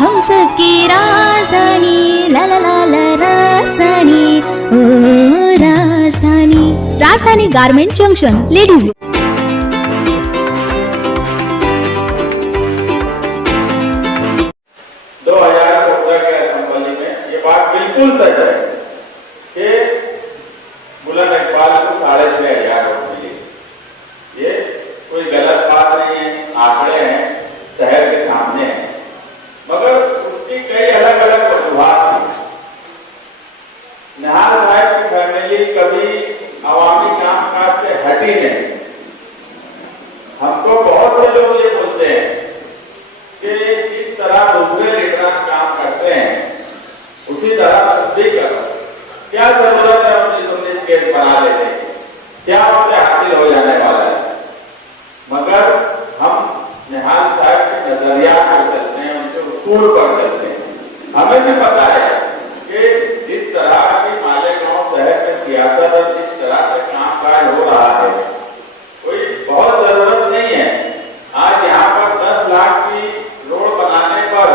हम सबकी राजधानी, ला ला ला ला राजधानी, ओ राजधानी। राजधानी गारमेंट जंक्शन, लेडीज। 2014 के असेंबली में ये बात बिल्कुल सच है कि बुलंद इकबाल को 6,500 वोट मिले। ये कोई गलत बात नहीं है, आंकड़े हैं, शहर के सामने हैं, मगर उसकी कई अलग अलग वजूहात थी। निहाल साहब की फैमिली कभी अवामी कामकाज से हटी नहीं। हमको बहुत से लोग ये बोलते हैं कि इस तरह दूसरे लीडर काम करते हैं उसी तरह भी करो। क्या जरूरत है 19 केस बना लेने की, क्या उससे हासिल हो जाने वाला है? मगर हम निहाल साहब के नजरिया पर चलते हैं, उनके उसूल पर चलते हैं। हमें भी पता है कि जिस तरह की मालेगांव शहर में सियासत और जिस तरह से कामकाज हो रहा है, कोई बहुत जरूरत नहीं है। आज यहाँ पर 10 लाख की रोड बनाने पर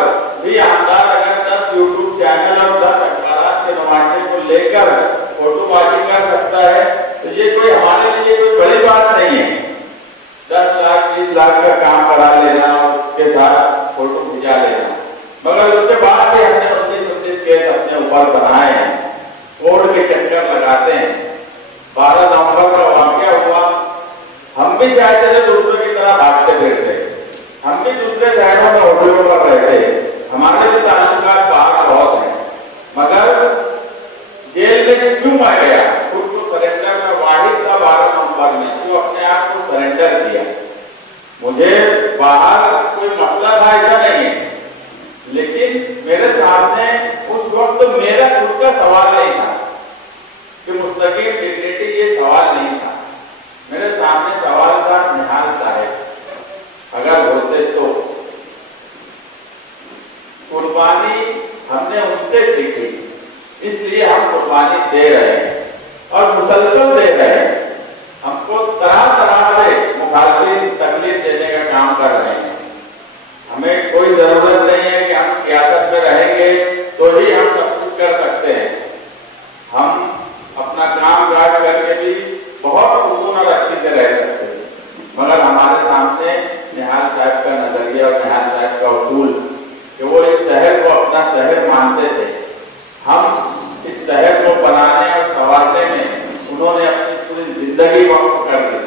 भी आमदार अगर 10 यूट्यूब चैनल और 10 अखबार के नुमाइंदे को लेकर फोटोबाजी कर सकता है, तो ये कोई हमारे लिए कोई बड़ी बात नहीं है। 10 लाख 20 लाख का काम करा लेना और उसके साथ फोटो खिंचा लेना, मगर उसके बाद भी हमने 19 केस अपने ऊपर बनाए हैं, कोर्ट के चक्कर लगाते हैं। 12 नवंबर का वाकया हुआ, हम भी चाहते थे दूसरों की तरह भागते फिरते, हम भी दूसरे शहरों में होटलों पर रहते, हमारे भी ताल्लुकात बाहर बहुत हैं, मगर जेल में क्यों आ गया? खुद को सरेंडर में वाहिद था 12 नवंबर में, तो अपने आप को सरेंडर किया। मुझे बाहर कोई मतलब था ऐसा नहीं है, लेकिन मेरे सामने उस वक्त मेरा खुद का सवाल नहीं था कि मुस्तकिल डिग्निटी, ये सवाल नहीं था। मेरे सामने सवाल था निहाल साहब अगर होते तो। कुर्बानी हमने उनसे सीखी, इसलिए हम कुर्बानी दे रहे हैं और मुसलसल दे रहे हैं। हमको तरह तरह से मुखालिफिन तकलीफ देने का काम कर रहे हैं। हमें कोई जरूरत नहीं है कि हम सियासत में रहेंगे तो ही हम सब कुछ कर सकते हैं। हम अपना काम काज करके भी बहुत सुकून और अच्छी से रह सकते हैं, मगर हमारे सामने निहाल साहब का नजरिया और निहाल साहब का उसूल कि वो इस शहर को अपना शहर मानते थे। हम इस शहर को बनाने और संवारने में उन्होंने अपनी पूरी जिंदगी वक्त कर दी।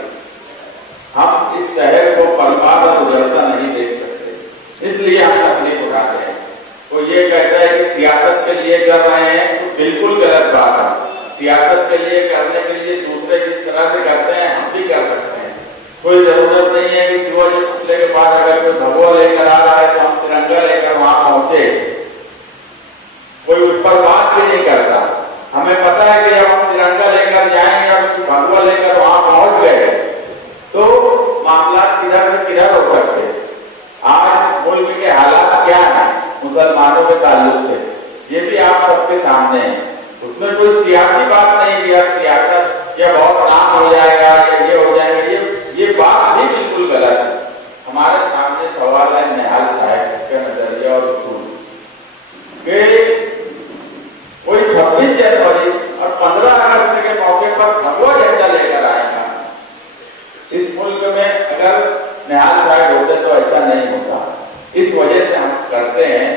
हम इस शहर को बर्बाद और उजड़ता नहीं देख सकते, इसलिए हम तकलीफ उठाते हैं। वो ये कहता है कि सियासत के लिए कर रहे हैं, तो बिल्कुल गलत बात है। सियासत के लिए करने के लिए दूसरे जिस तरह से करते हैं हम भी कर सकते हैं। कोई जरूरत नहीं है कि शिवाजी पुतले के पास अगर कोई भगवा लेकर आ रहा है तो हम तिरंगा लेकर वहां पहुंचे, कोई उस पर बात भी नहीं करता। हमें पता है कि जब हम तिरंगा लेकर जाएंगे और भगवा लेकर वहां पहुंच गए तो मामला किधर से किधर हो सकते। आज मुल्क के हालात क्या है मुसलमानों के ताल्लुक से, ये भी आप सबके सामने है। उसमें कोई सियासी बात नहीं कि यार सियासत या बहुत नाम हो जाएगा या ये हो जाएगा, ये बात भी बिल्कुल गलत है। हमारे सामने सवाल है निहाल साहब के नजरिया और उसूल के। कोई 26 जनवरी और 15 अगस्त के मौके पर भगवा झंडा लेकर आएगा इस मुल्क में, अगर निहाल साहब होते तो ऐसा नहीं होता। इस वजह से हम करते हैं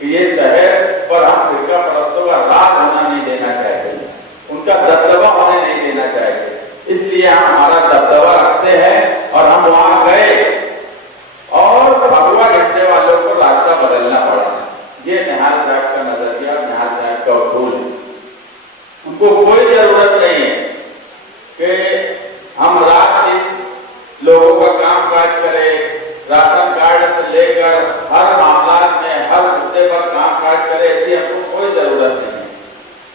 कि ये शहर पर हम फिरका परस्तों का राज होना नहीं देना चाहते, उनका दबदबा होने नहीं देना चाहते, इसलिए हम हमारा दबदबा रखते हैं। और हम वहां गए और भगवा झंडे वालों को रास्ता बदलना पड़ा। ये निहाल साहब का नजरिया, निहाल साहब का उसूल है। उनको कोई जरूरत नहीं है कि हम रात दिन लोगों का काम काज करें, राशन कार्ड से लेकर हर मामला में हर मुद्दे पर काम काज करें, ऐसी हमको कोई जरूरत नहीं है।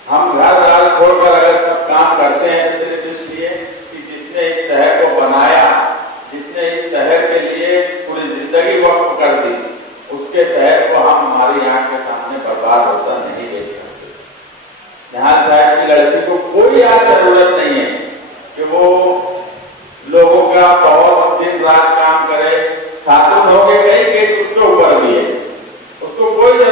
हम घर दाल छोड़कर अगर सब काम करते हैं तो सिर्फ इसलिए कि जिसने इस शहर को बनाया, जिसने इस शहर के लिए पूरी जिंदगी वक्त कर दी, उसके शहर को हम हमारी आंख के सामने बर्बाद होता नहीं देख सकते। निहाल साहब की लड़की को कोई आज जरूरत नहीं है कि वो लोगों का बहुत दिन रात काम करे। छात्र हो गए, कई केस उसके ऊपर भी है, उसको कोई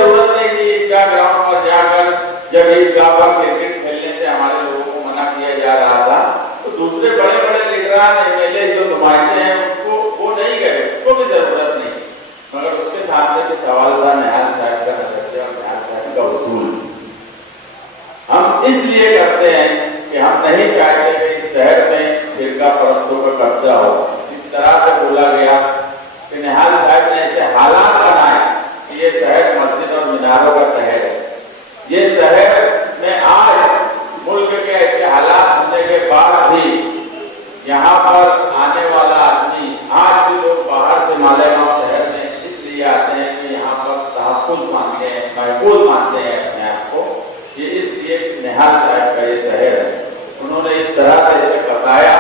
इसलिए करते हैं कि हम नहीं चाहते कि इस शहर में फिरका परस्तों का कब्जा हो। इस तरह से बोला गया कि निहाल साहब ने ऐसे हालात बनाए कि ये शहर मस्जिद और मीनारों का शहर है। ये शहर में आज मुल्क के ऐसे हालात होने के बाद भी यहाँ पर आने वाला आदमी, आज भी लोग बाहर से मालेगांव शहर में इसलिए आते हैं कि यहाँ पर तहफ्फुज़ मानते हैं, महफूज मानते हैं अपने आप को। ये इसलिए निहाल साहब का ये शहर है। उन्होंने इस तरह से इसे बसाया,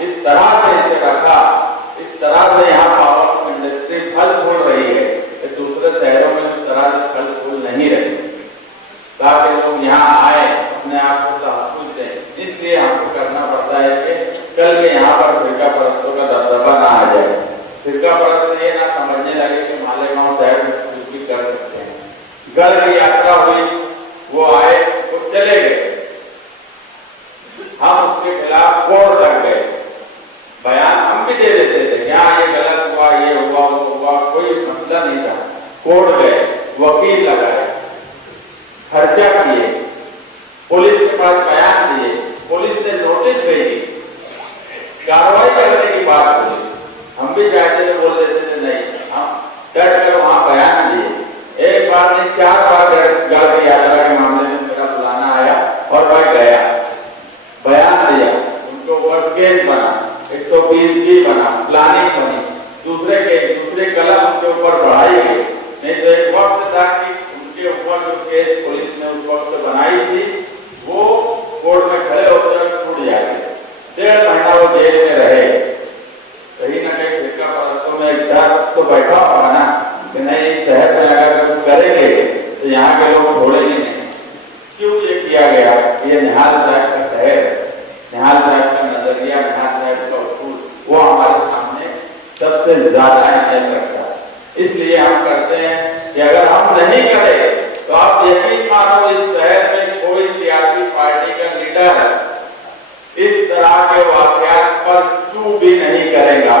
इस तरह से इसे रखा, इस तरह से यहाँ पावर इंडस्ट्री फल फूल रही है कि दूसरे शहरों में इस तरह से फल फूल नहीं रही, ताकि लोग यहाँ आए, अपने आप को तहफ्फुज़ दें। इसलिए हमको करना पड़ता है कि कल के यहाँ पर फिरका परस्तों का दबदबा ना आ जाए। फिरका परस्त ये ना समझने लगे कि मालेगांव शहर में कुछ भी कर सकते हैं। गल की यात्रा हुई, वो आए, वो चले गए, हम उसके खिलाफ कोर्ट तक गए, बयान हम भी दे देते थे कि हाँ ये गलत हुआ, ये हुआ, वो हुआ, कोई मसला नहीं था। कोर्ट गए, वकील लगाए, खर्चा किए, पुलिस के पास बयान दिए, पुलिस ने नोटिस भेजी, कार्रवाई करने की बात हुई। हम भी चाहते थे, बोल देते थे नहीं, हम डट कर वहां बयान दिए। एक बार नहीं 4 बार गल की यात्रा के मामले में मेरा बुलाना आया और मैं गया, बयान दिया, उनके ऊपर केस बना, 120 बना, प्लानिंग बनी, दूसरे कलम उनके ऊपर बढ़ाई गई। नहीं तो एक वक्त था कि उनके ऊपर जो केस पुलिस ने उस वक्त बनाई थी वो कोर्ट में खड़े होकर छूट जाएगी। 1.5 महीना वो जेल में रहे। कहीं ना कहीं फिरका परस्तों में एक डर तो बैठा होगा ना कि नहीं, शहर में अगर कुछ करेंगे तो यहाँ के लोग छोड़ेंगे नहीं। क्यों ये किया गया? ये निहाल साहब का शहर है, निहाल साहब का नजरिया, निहाल साहब का उसूल वो हमारे सामने सबसे ज्यादा अहमियत रखता है। इसलिए हम करते हैं कि अगर हम नहीं करें तो आप यकीन मानो इस शहर में कोई सियासी पार्टी का लीडर इस तरह के वाकयात पर चूप भी नहीं करेगा।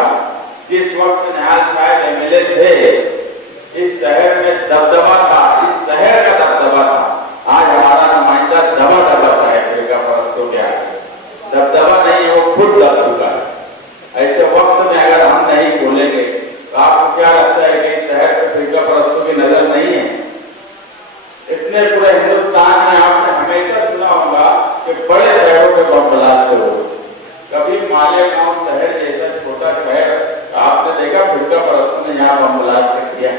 जिस वक्त निहाल साहब एमएलए थे, इस शहर में दबदबा था, इस शहर का दबदबा था। आज हमारा नुमाइंदा दबा दबा है फिरका परस्तों के आगे, दबदबा नहीं है, वो खुद दब चुका है। ऐसे वक्त में अगर हम नहीं खोलेंगे तो आपको क्या लगता है कि इस शहर में फिरका परस्तों की नजर नहीं है? इतने पूरे हिंदुस्तान में आपने हमेशा सुना होगा कि बड़े शहरों के बम ब्लास्ट हो, कभी मालेगांव शहर जैसा छोटा शहर आपने देखा फिरका परस्तों ने यहाँ बम ब्लास्ट किया?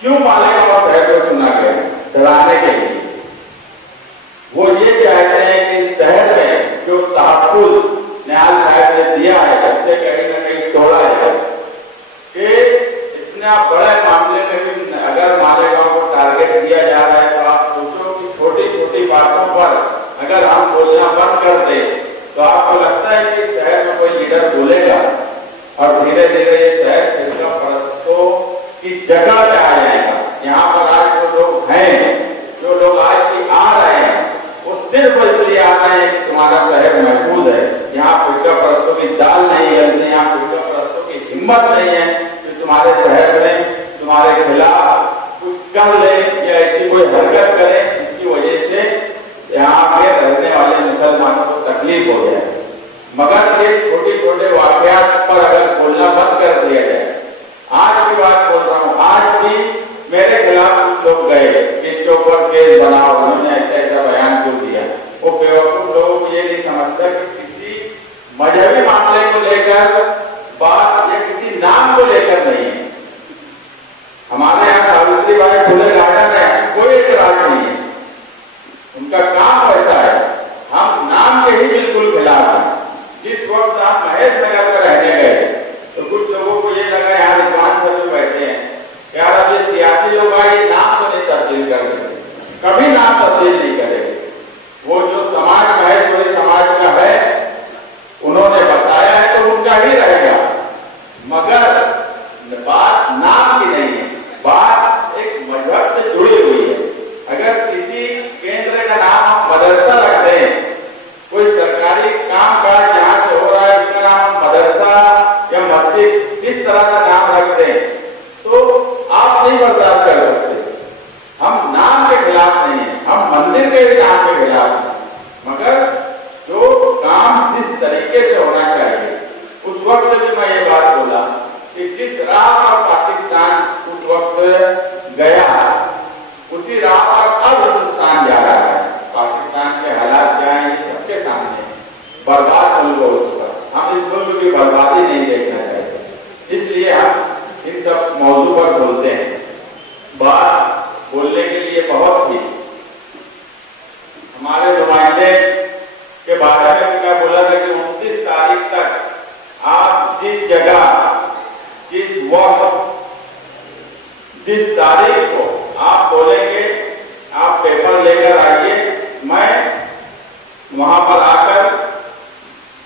क्यों मालेगांव शहर को चुना गया? चलाने के लिए। वो ये चाहते हैं कि इस शहर में जो तहफ्फुज़ निहाल साहब ने दिया है उससे कहीं ना कहीं तोड़ा जाए। कि इतना बड़े मामले में भी अगर मालेगांव को टारगेट दिया जा रहा है तो आप सोचो कि छोटी छोटी बातों पर अगर हम बोलना बंद कर दे तो आपको लगता है कि शहर में कोई लीडर बोलेगा और धीरे धीरे ये शहर फिरका परस्तों की जगह पे आ जाएगा। यहाँ पर आज जो लोग हैं, जो लोग आज भी आ रहे हैं, वो सिर्फ इसलिए आ रहे हैं कि तुम्हारा शहर महफूज है, यहाँ फिरका परस्तों की दाल नहीं है, यहाँ फिरका परस्तों की हिम्मत नहीं है कि तुम्हारे शहर में तुम्हारे खिलाफ कुछ कर ले या ऐसी कोई हरकत करे जिसकी वजह से यहाँ के रहने वाले मुसलमानों को तकलीफ हो जाए। मगर ये छोटे छोटे वाकयात पर अगर बोलना बंद कर दिया जाए, आज की बात बोल रहा हूँ, आज भी मेरे खिलाफ कुछ लोग गए कि इनके ऊपर केस बनाओ, उन्होंने ऐसा ऐसा बयान क्यों दिया। वो बेवकूफ लोग ये नहीं समझते कि किसी मजहबी मामले को लेकर बात या किसी नाम को लेकर नहीं है। मौजू पर बोलते हैं। बात बोलने के लिए बहुत थी। हमारे नुमाइंदे के बारे में क्या बोला था कि 29 तारीख तक आप जिस जगह, जिस वक्त, जिस तारीख को आप बोलेंगे, आप पेपर लेकर आइए, मैं वहां पर आकर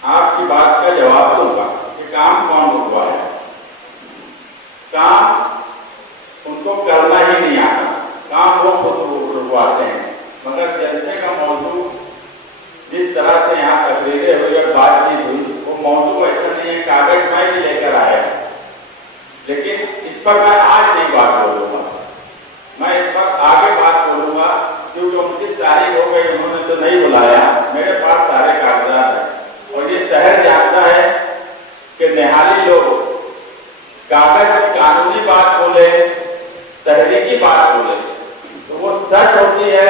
आपकी बात का जवाब दूंगा कि काम कौन रुकवाया। काम उनको करना ही नहीं आता, काम वो खुद रुकवाते हैं। मगर जलसे का मौजू जिस तरह से यहाँ तकरीरें हुई और बातचीत हुई, वो मौजू ऐसा नहीं है। कागज मैं भी लेकर आया, लेकिन इस पर मैं आज नहीं बात बोलूंगा, मैं इस पर आगे बात बोलूंगा, क्योंकि 29 तारीख हो गई, उन्होंने तो नहीं बुलाया। मेरे पास सारे कागजात हैं और ये शहर जानता है कि निहाली लोग कागज की कानूनी बात बोले, तहरीकी बात बोले तो वो सच होती है।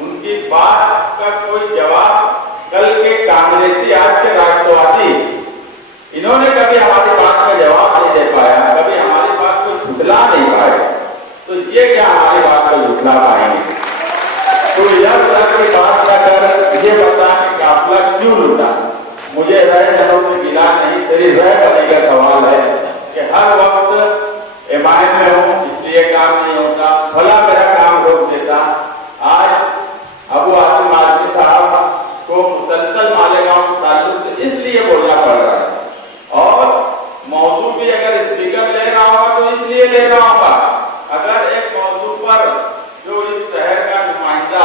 उनकी बात का कोई जवाब कल के कांग्रेसी, आज के राष्ट्रवादी, इन्होंने कभी हमारी बात का जवाब नहीं दे पाया, कभी हमारी बात को झुठला नहीं पाए, तो ये क्या हमारी बात को झुठला पाएंगे? तो यह तरह की बात का कर ये बता कि काफिला क्यों लूटा। मुझे रह जनों से गिला नहीं, तेरी रह बने का सवाल है कि हर वक्त एमाइन में हूं इसलिए काम नहीं होता, भला मेरा काम रोक देता। आज अबू आसिम आजमी साहब को मुसलसल मालेगांव के ताल्लुक से इसलिए बोलना पड़ रहा है, और मौजू भी अगर स्पीकर ले रहा होगा तो इसलिए ले रहा होगा। अगर एक मौजू पर जो इस शहर का नुमाइंदा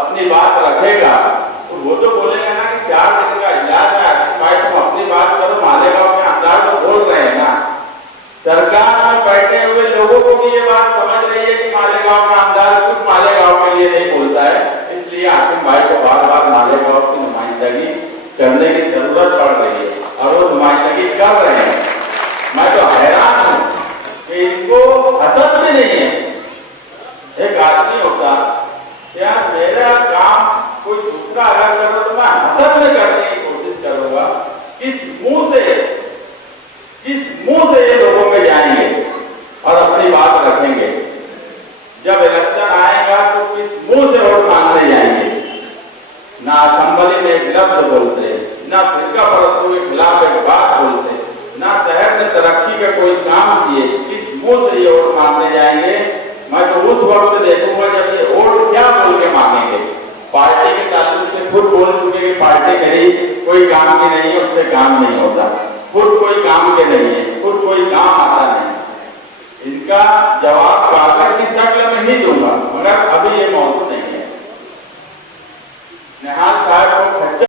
अपनी बात रखेगा तो वो तो बोलेगा ना कि 4 दिन का इलाज है, आसिफ भाई तुम अपनी बात करो, मालेगांव के अंदाज में बोल रहे हैं ना। सरकार में बैठे हुए लोगों को भी ये बात समझ रही है कि मालेगांव का अंदाज कुछ मालेगांव के लिए नहीं बोलता है, इसलिए आसिफ भाई को बार बार मालेगांव की नुमाइंदगी करने की जरूरत पड़ रही है और वो नुमाइंदगी कर रहे हैं। मैं तो हैरान हूं कि इनको हसद भी नहीं है। एक आदमी होता, क्या मेरा काम कोई दूसरा अगर करो तो मैं हसद में करने की कोशिश करूंगा। किस मुंह से ये लोगों में जाएंगे और अपनी बात रखेंगे? जब इलेक्शन आएगा तो किस मुंह से वोट मांगने जाएंगे? ना असेंबली में एक लफ्ज बोलते, ना फिरका परस्तों के खिलाफ एक बात बोलते, ना शहर में तरक्की का कोई काम किए, किस मुंह से ये वोट मांगने जाएंगे? मैं तो उस वक्त देखूंगा जब ये वोट क्या बोल के मांगेंगे। पार्टी के ताल्लुक से खुद बोल चुके कि पार्टी मेरी कोई काम की नहीं है, उससे काम नहीं होता, खुद कोई काम के नहीं है, खुद कोई काम आता नहीं। इनका जवाब कागज की शक्ल में ही दूंगा, मगर अभी ये मौजूद नहीं है। निहाल साहब को